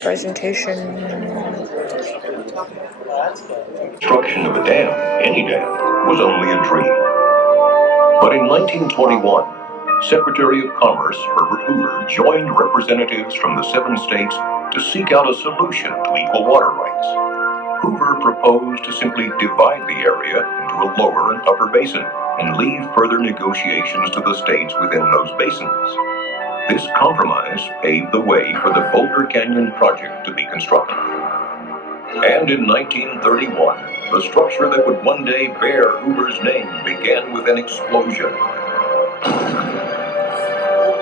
Presentation. Construction of a dam, any dam, was only a dream. But in 1921, Secretary of Commerce Herbert Hoover joined representatives from the 7 states to seek out a solution to equal water rights. Hoover proposed to simply divide the area into a lower and upper basin and leave further negotiations to the states within those basins. This compromise paved the way for the Boulder Canyon project to be constructed. And in 1931, the structure that would one day bear Hoover's name began with an explosion.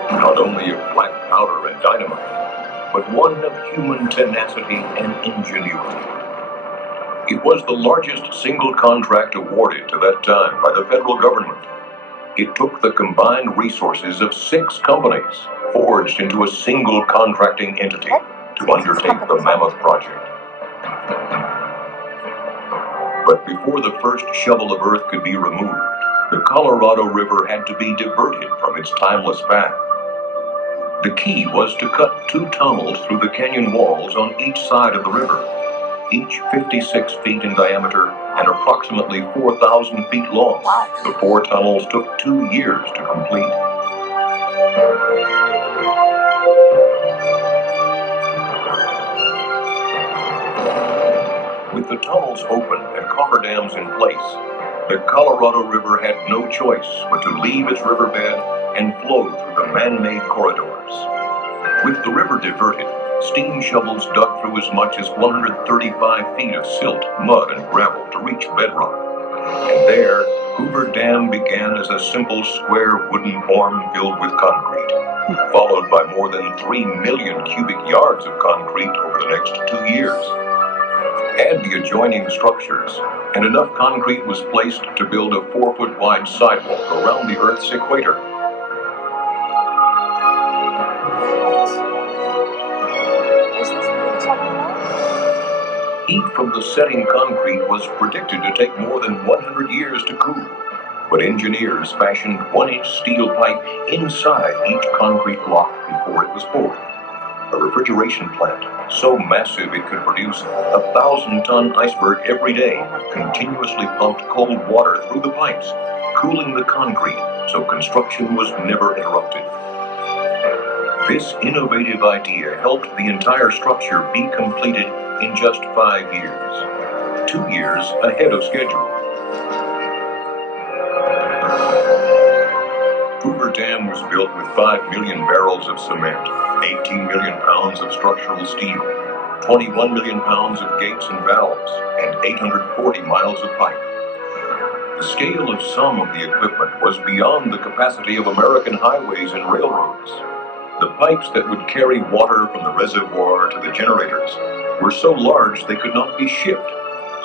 Not only of black powder and dynamite, but one of human tenacity and ingenuity. It was the largest single contract awarded to that time by the federal government. It took the combined resources of 6 companies, forged into a single contracting entity, to undertake the mammoth project. But before the first shovel of earth could be removed, the Colorado River had to be diverted from its timeless path. The key was to cut 2 tunnels through the canyon walls on each side of the river, each 56 feet in diameter and approximately 4,000 feet long. The 4 tunnels took 2 years to complete. With the tunnels open and cofferdams in place, the Colorado River had no choice but to leave its riverbed and flow through the man-made corridors. With the river diverted, steam shovels dug through as much as 135 feet of silt, mud, and gravel to reach bedrock. And there, Hoover Dam began as a simple square wooden form filled with concrete, followed by more than 3 million cubic yards of concrete over the next 2 years. Add the adjoining structures, and enough concrete was placed to build a 4-foot wide sidewalk around the Earth's equator. Heat from the setting concrete was predicted to take more than 100 years to cool, but engineers fashioned 1-inch steel pipe inside each concrete block before it was poured. A refrigeration plant, so massive it could produce a 1,000-ton iceberg every day, continuously pumped cold water through the pipes, cooling the concrete so construction was never interrupted. This innovative idea helped the entire structure be completed in just 5 years, 2 years ahead of schedule. Hoover Dam was built with 5 million barrels of cement, 18 million pounds of structural steel, 21 million pounds of gates and valves, and 840 miles of pipe. The scale of some of the equipment was beyond the capacity of American highways and railroads. The pipes that would carry water from the reservoir to the generators were so large they could not be shipped,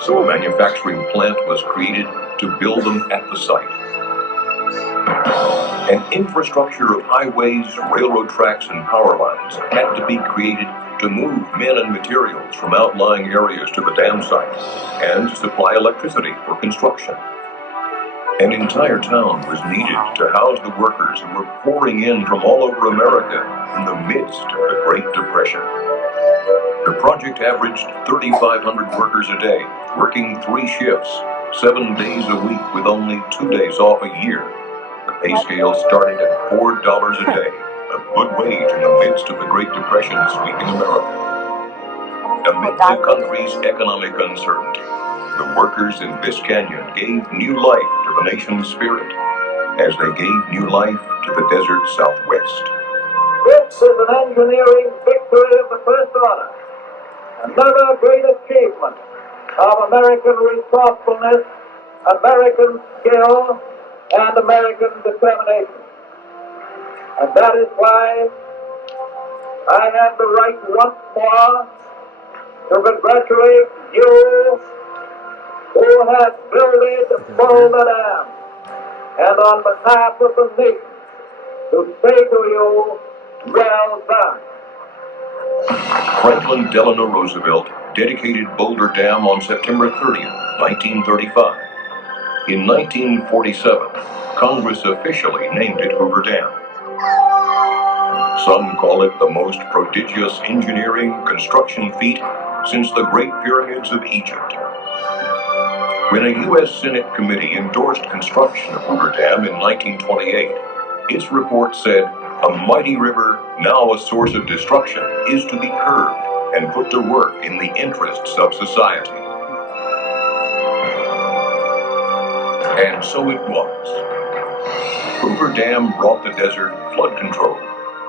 so a manufacturing plant was created to build them at the site. An infrastructure of highways, railroad tracks, and power lines had to be created to move men and materials from outlying areas to the dam site and supply electricity for construction. An entire town was needed to house the workers who were pouring in from all over America in the midst of the Great Depression. The project averaged 3,500 workers a day, working 3 shifts, 7 days a week with only 2 days off a year. The pay scale started at $4 a day, a good wage in the midst of the Great Depression sweeping America. Amid the country's economic uncertainty, the workers in this canyon gave new life to the nation's spirit, as they gave new life to the desert Southwest. This is an engineering victory of the first order, another great achievement of American resourcefulness, American skill, and American determination. And that is why I have the right once more to congratulate you who have builded Boulder Dam, and on behalf of the nation, to say to you, well done. Franklin Delano Roosevelt dedicated Boulder Dam on September 30th, 1935. In 1947, Congress officially named it Hoover Dam. Some call it the most prodigious engineering construction feat since the Great Pyramids of Egypt. When a U.S. Senate committee endorsed construction of Hoover Dam in 1928, its report said, "A mighty river, now a source of destruction, is to be curbed and put to work in the interests of society." And so it was. Hoover Dam brought the desert flood control,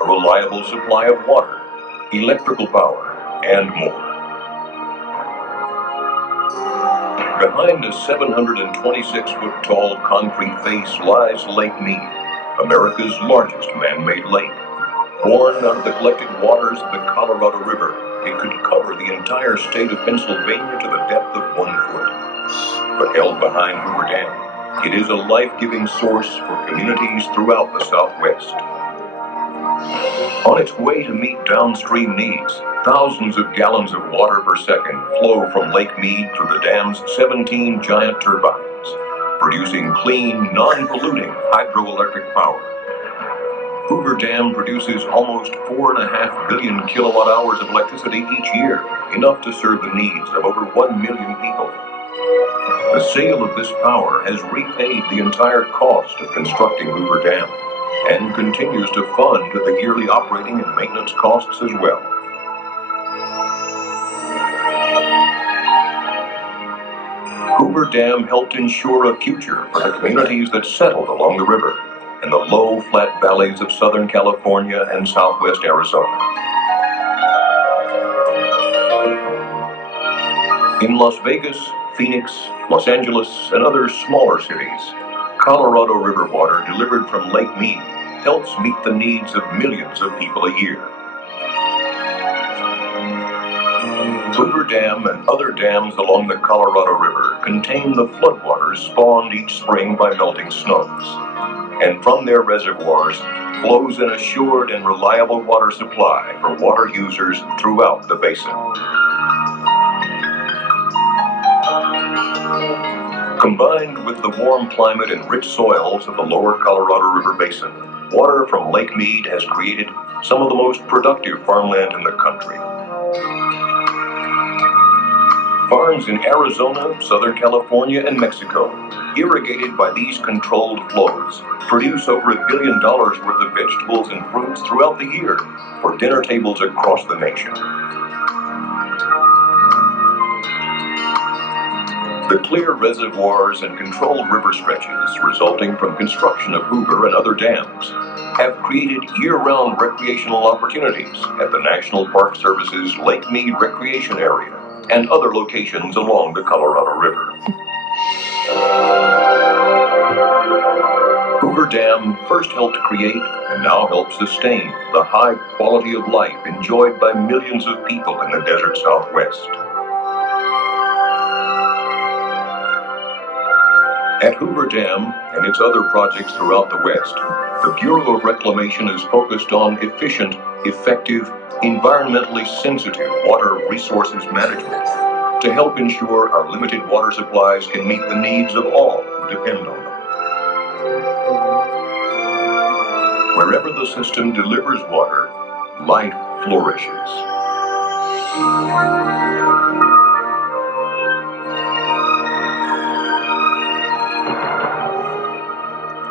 a reliable supply of water, electrical power, and more. Behind a 726-foot-tall concrete face lies Lake Mead, America's largest man-made lake. Born out of the collected waters of the Colorado River, it could cover the entire state of Pennsylvania to the depth of 1 foot. But held behind Hoover Dam, it is a life-giving source for communities throughout the Southwest. On its way to meet downstream needs, thousands of gallons of water per second flow from Lake Mead through the dam's 17 giant turbines, producing clean, non-polluting hydroelectric power. Hoover Dam produces almost 4.5 billion kilowatt hours of electricity each year, enough to serve the needs of over 1 million people. The sale of this power has repaid the entire cost of constructing Hoover Dam, and continues to fund the yearly operating and maintenance costs as well. Hoover Dam helped ensure a future for the communities that settled along the river and the low, flat valleys of Southern California and Southwest Arizona. In Las Vegas, Phoenix, Los Angeles, and other smaller cities, Colorado River water delivered from Lake Mead helps meet the needs of millions of people a year. Hoover Dam and other dams along the Colorado River contain the floodwaters spawned each spring by melting snows, and from their reservoirs flows an assured and reliable water supply for water users throughout the basin. Combined with the warm climate and rich soils of the lower Colorado River Basin, water from Lake Mead has created some of the most productive farmland in the country. Farms in Arizona, Southern California, and Mexico, irrigated by these controlled flows, produce over $1 billion worth of vegetables and fruits throughout the year for dinner tables across the nation. The clear reservoirs and controlled river stretches resulting from construction of Hoover and other dams have created year-round recreational opportunities at the National Park Service's Lake Mead Recreation Area and other locations along the Colorado River. Hoover Dam first helped create and now helps sustain the high quality of life enjoyed by millions of people in the desert Southwest. At Hoover Dam and its other projects throughout the West, the Bureau of Reclamation is focused on efficient, effective, environmentally sensitive water resources management to help ensure our limited water supplies can meet the needs of all who depend on them. Wherever the system delivers water, life flourishes.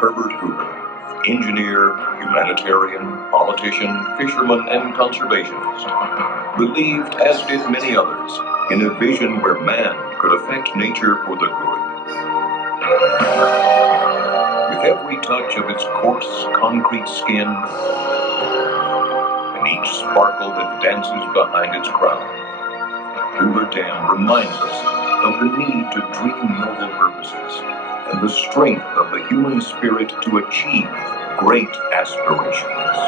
Herbert Hoover, engineer, humanitarian, politician, fisherman, and conservationist, believed, as did many others, in a vision where man could affect nature for the good. With every touch of its coarse, concrete skin, and each sparkle that dances behind its crown, Hoover Dam reminds us of the need to dream noble purposes and the strength of the human spirit to achieve great aspirations.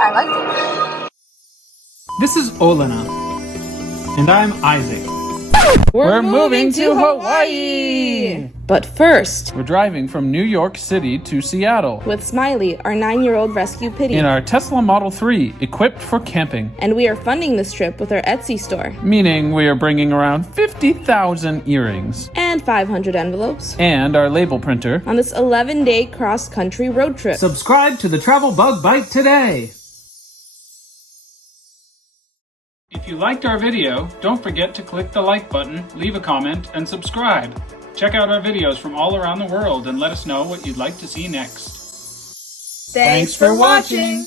I liked it. This is Olena. And I'm Isaac. We're moving to Hawaii! But first, We're driving from New York City to Seattle with Smiley, our 9-year-old rescue pitty. in our Tesla Model 3, equipped for camping. And we are funding this trip with our Etsy store. Meaning we are bringing around 50,000 earrings. And 500 envelopes. And our label printer. On this 11-day cross-country road trip. Subscribe to the Travel Bug Bite today! If you liked our video, don't forget to click the like button, leave a comment, and subscribe. Check out our videos from all around the world and let us know what you'd like to see next. Thanks for watching!